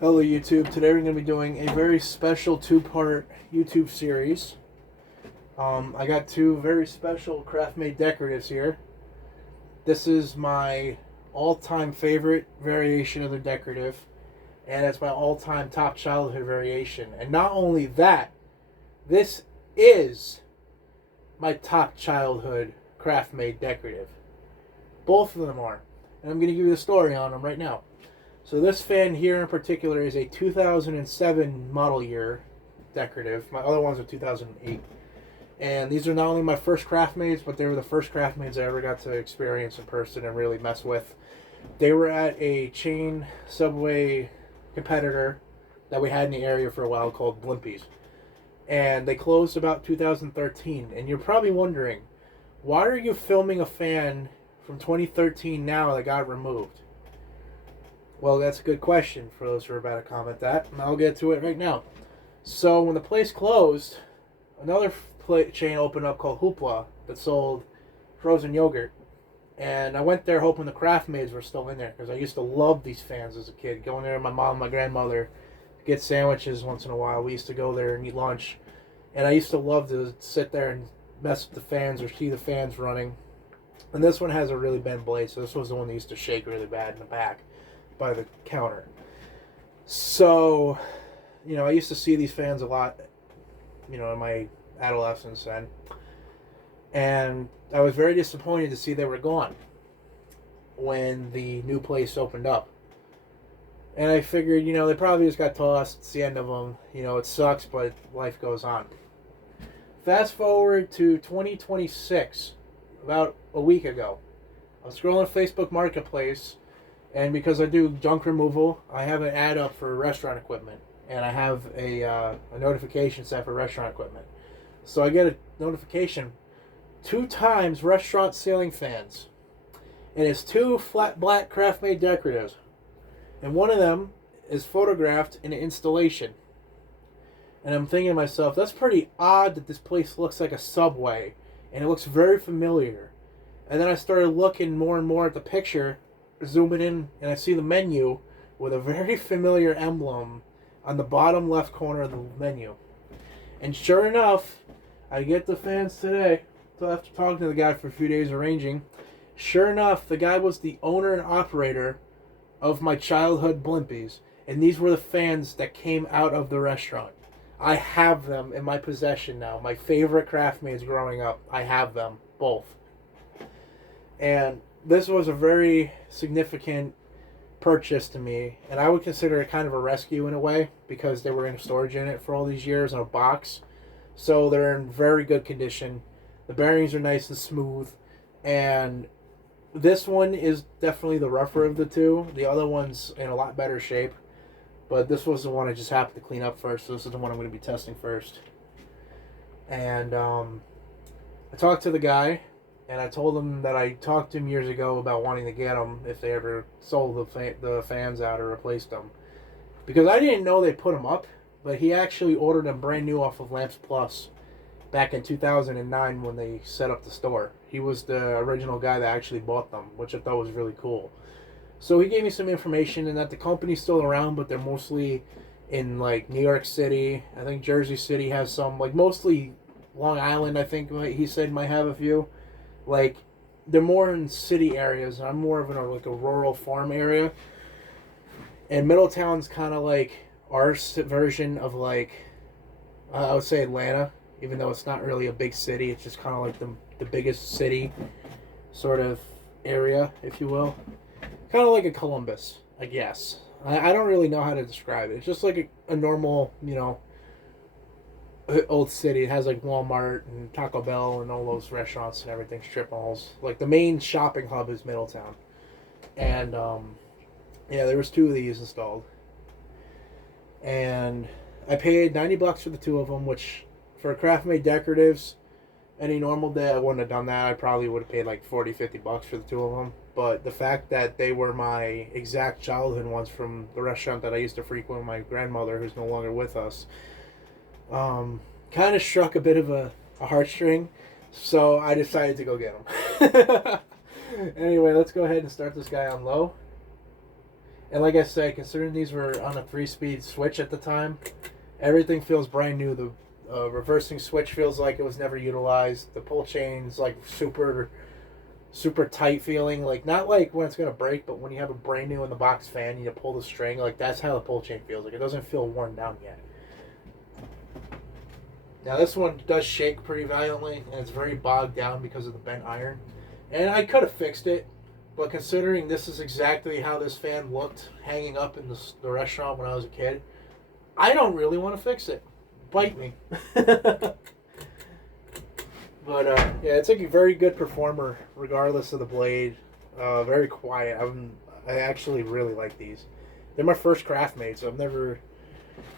Hello YouTube. Today we're going to be doing a very special two-part YouTube series. I got two very special Craftmade decoratives here. This is my all-time favorite variation of the decorative, and it's my all-time top childhood variation. And not only that, this is my top childhood Craftmade decorative. Both of them are. And I'm going to give you the story on them right now. So this fan here in particular is a 2007 model year decorative. My other ones are 2008. And these are not only my first Craftmades, but they were the first Craftmades I ever got to experience in person and really mess with. They were at a chain Subway competitor that we had in the area for a while called Blimpie's. And they closed about 2013. And you're probably wondering, why are you filming a fan from 2013 now that got removed? Well, that's a good question for those who are about to comment that, and I'll get to it right now. So when the place closed, another chain opened up called Hoopla that sold frozen yogurt. And I went there hoping the Craftmades were still in there, because I used to love these fans as a kid. Going there with my mom and my grandmother to get sandwiches once in a while. We used to go there and eat lunch. And I used to love to sit there and mess with the fans or see the fans running. And this one has a really bent blade, so this was the one that used to shake really bad in the back by the counter. So, I used to see these fans a lot, in my adolescence, and I was very disappointed to see they were gone when the new place opened up. And I figured, they probably just got tossed. It's the end of them. It sucks, but life goes on. Fast forward to 2026, about a week ago. I was scrolling Facebook Marketplace, and because I do junk removal, I have an ad up for restaurant equipment. And I have a notification set for restaurant equipment. So I get a notification, 2 times restaurant ceiling fans. And it's 2 flat black Craftmade decoratives. And one of them is photographed in an installation. And I'm thinking to myself, that's pretty odd that this place looks like a Subway. And it looks very familiar. And then I started looking more and more at the picture, zooming in, and I see the menu with a very familiar emblem on the bottom left corner of the menu. And sure enough, I get the fans today. So after talking to the guy for a few days arranging, sure enough, the guy was the owner and operator of my childhood Blimpies. And these were the fans that came out of the restaurant. I have them in my possession now. My favorite Craftmates growing up. I have them, both. And this was a very significant purchase to me, and I would consider it kind of a rescue in a way, because they were in a storage unit for all these years in a box. So they're in very good condition. The bearings are nice and smooth, and this one is definitely the rougher of the two. The other one's in a lot better shape, but this was the one I just happened to clean up first, so this is the one I'm going to be testing first. And I talked to the guy, and I told him that I talked to him years ago about wanting to get them if they ever sold the fans out or replaced them. Because I didn't know they put them up, but he actually ordered them brand new off of Lamps Plus back in 2009 when they set up the store. He was the original guy that actually bought them, which I thought was really cool. So he gave me some information, and that the company's still around, but they're mostly in like New York City. I think Jersey City has some, like mostly Long Island, I think he said might have a few. Like, they're more in city areas, and I'm more of in a rural farm area. And Middletown's kind of like our version of I would say Atlanta, even though it's not really a big city. It's just kind of like the biggest city sort of area, if you will. Kind of like a Columbus, I guess. I don't really know how to describe it. It's just like a normal, old city. It has like Walmart and Taco Bell and all those restaurants and everything, strip malls. Like the main shopping hub is Middletown. And there was 2 of these installed. And I paid $90 for the 2 of them, which for Craftmade decoratives, any normal day I wouldn't have done that. I probably would have paid like $40-50 for the 2 of them. But the fact that they were my exact childhood ones from the restaurant that I used to frequent with my grandmother, who's no longer with us, kind of struck a bit of a heartstring, so I decided to go get them. Anyway, let's go ahead and start this guy on low. And like I said, considering these were on a 3-speed switch at the time, everything feels brand new. The reversing switch feels like it was never utilized. The pull chain's like super tight feeling. Like, not like when it's going to break, but when you have a brand new in the box fan, you pull the string. Like, that's how the pull chain feels. Like, it doesn't feel worn down yet. Now, this one does shake pretty violently, and it's very bogged down because of the bent iron. And I could have fixed it, but considering this is exactly how this fan looked hanging up in the restaurant when I was a kid, I don't really want to fix it. Bite me. But yeah, it's like a very good performer regardless of the blade. Very quiet. I actually really like these. They're my first Craftmade, so I've never...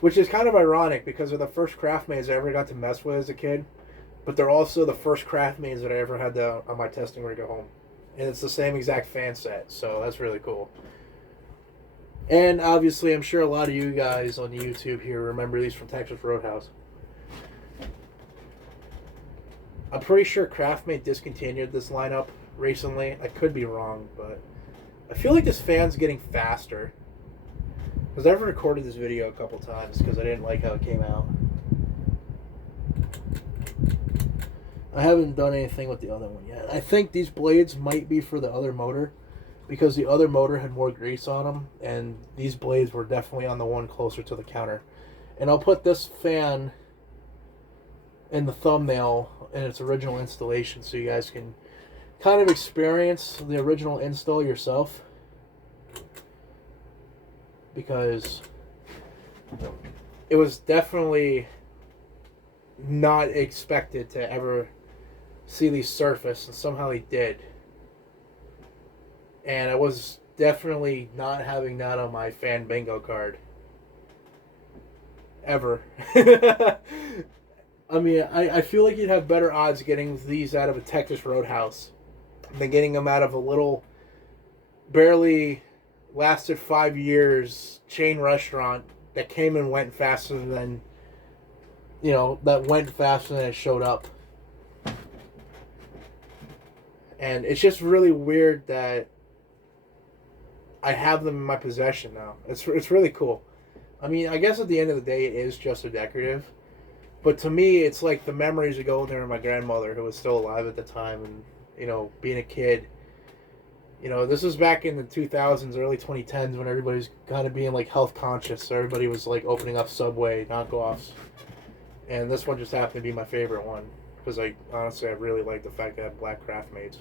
Which is kind of ironic because they're the first Craftmades I ever got to mess with as a kid. But they're also the first Craftmades that I ever had on my testing rig at home. And it's the same exact fan set, so that's really cool. And obviously, I'm sure a lot of you guys on YouTube here remember these from Texas Roadhouse. I'm pretty sure Craftmade discontinued this lineup recently. I could be wrong, but I feel like this fan's getting faster. Because I've recorded this video a couple times because I didn't like how it came out. I haven't done anything with the other one yet. I think these blades might be for the other motor because the other motor had more grease on them, and these blades were definitely on the one closer to the counter. And I'll put this fan in the thumbnail in its original installation so you guys can kind of experience the original install yourself, because it was definitely not expected to ever see these surface, and somehow he did. And I was definitely not having that on my fan bingo card ever. I mean, I feel like you'd have better odds getting these out of a Texas Roadhouse than getting them out of a little, barely lasted 5 years chain restaurant that came and went faster than, that went faster than it showed up. And it's just really weird that I have them in my possession now. It's really cool. I mean, I guess at the end of the day, it is just a decorative. But to me, it's like the memories of going there with my grandmother, who was still alive at the time, and, being a kid. This was back in the 2000s, early 2010s, when everybody's kind of being, like, health conscious. So everybody was, like, opening up Subway knockoffs. And this one just happened to be my favorite one. Because, honestly, I really like the fact that I have black Craftmades.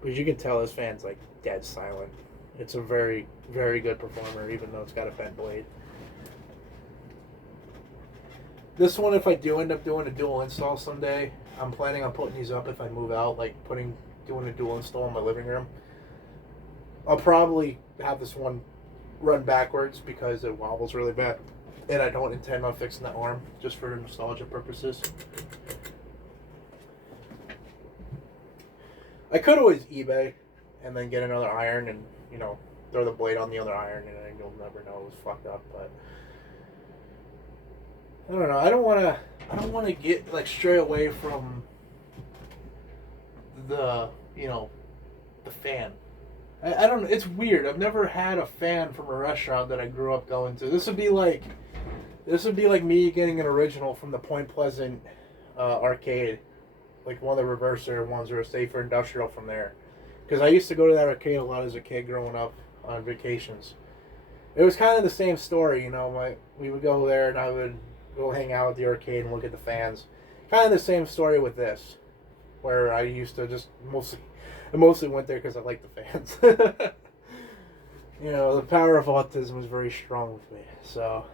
But as you can tell, this fan's, like, dead silent. It's a very, very good performer, even though it's got a bent blade. This one, if I do end up doing a dual install someday, I'm planning on putting these up if I move out, like doing a dual install in my living room. I'll probably have this one run backwards because it wobbles really bad. And I don't intend on fixing that arm, just for nostalgia purposes. I could always eBay and then get another iron and, throw the blade on the other iron, and then you'll never know it was fucked up, but I don't know. I don't want to get, like, stray away from the, the fan. I don't know. It's weird. I've never had a fan from a restaurant that I grew up going to. This would be like me getting an original from the Point Pleasant arcade, like one of the reverser ones or a Safer Industrial from there. Because I used to go to that arcade a lot as a kid growing up on vacations. It was kind of the same story, we would go there and I would go hang out at the arcade and look at the fans. Kind of the same story with this, where I used to just mostly went there because I liked the fans. The power of autism was very strong with me. So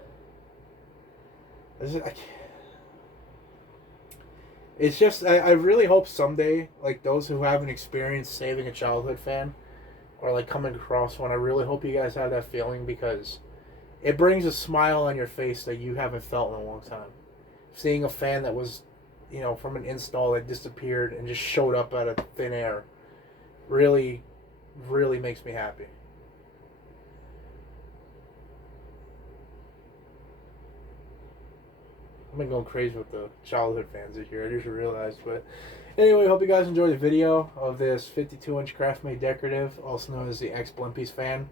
it's just, I really hope someday, like, those who haven't experienced saving a childhood fan or, like, coming across one, I really hope you guys have that feeling, because it brings a smile on your face that you haven't felt in a long time. Seeing a fan that was, from an install that disappeared and just showed up out of thin air really, really makes me happy. I've been going crazy with the childhood fans this year. I just realized, but Anyway, hope you guys enjoyed the video of this 52-inch Craftmade Decorative, also known as the Blimpie's fan.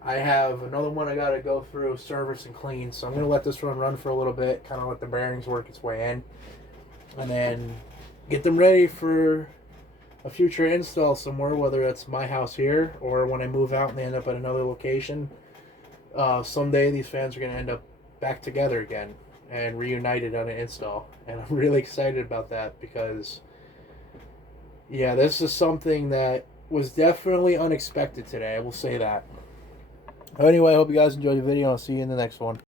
I have another one I got to go through, service and clean, so I'm going to let this one run for a little bit, kind of let the bearings work its way in, and then get them ready for a future install somewhere, whether it's my house here or when I move out and they end up at another location. Someday these fans are going to end up back together again and reunited on an install, and I'm really excited about that because, yeah, this is something that was definitely unexpected today. I will say that. Anyway, I hope you guys enjoyed the video. I'll see you in the next one.